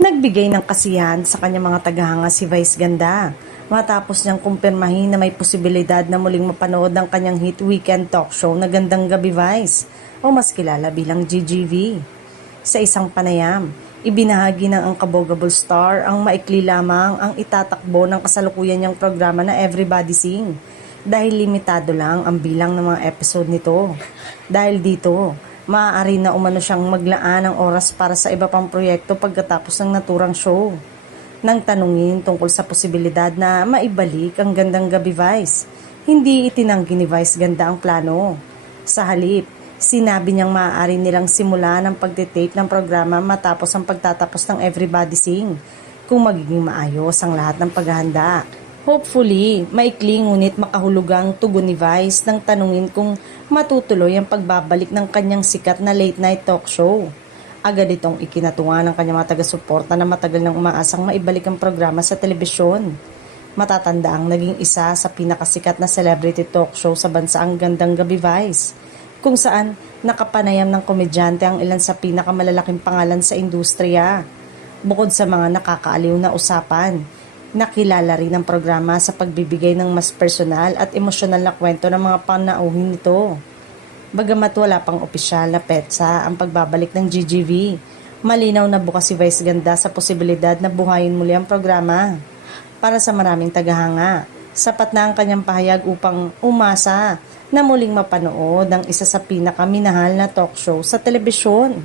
Nagbigay ng kasiyahan sa kanyang mga tagahanga si Vice Ganda matapos niyang kumpirmahin na may posibilidad na muling mapanood ang kanyang hit weekend talk show na Gandang Gabi Vice o mas kilala bilang GGV. Sa isang panayam, ibinahagi ng Unkabogable Star ang maikli lamang ang itatakbo ng kasalukuyan niyang programa na Everybody Sing dahil limitado lang ang bilang ng mga episode nito. Dahil dito, maaari na umano siyang maglaan ng oras para sa iba pang proyekto pagkatapos ng naturang show. Nang tanungin tungkol sa posibilidad na maibalik ang Gandang Gabi Vice, hindi itinanggi ni Vice Ganda ang plano. Sa halip, sinabi niyang maaari nilang simulan ang pagtitape ng programa matapos ang pagtatapos ng Everybody Sing kung magiging maayos ang lahat ng paghahanda. Hopefully, maikli ngunit makahulugang tugon ni Vice nang tanungin kung matutuloy ang pagbabalik ng kanyang sikat na late night talk show. Agad itong ikinatunga ng kanyang mga taga-suporta na matagal nang umaasang maibalik ang programa sa telebisyon. Matatanda ang naging isa sa pinakasikat na celebrity talk show sa bansa ang Gandang Gabi Vice, kung saan nakapanayam ng komedyante ang ilan sa pinakamalalaking pangalan sa industriya. Bukod sa mga nakakaaliw na usapan, nakilala rin ang programa sa pagbibigay ng mas personal at emosyonal na kwento ng mga panauhin nito. Bagamat wala pang opisyal na petsa ang pagbabalik ng GGV, malinaw na bukas si Vice Ganda sa posibilidad na buhayin muli ang programa. Para sa maraming tagahanga, sapat na ang kanyang pahayag upang umasa na muling mapanood ang isa sa pinakaminahal na talk show sa telebisyon.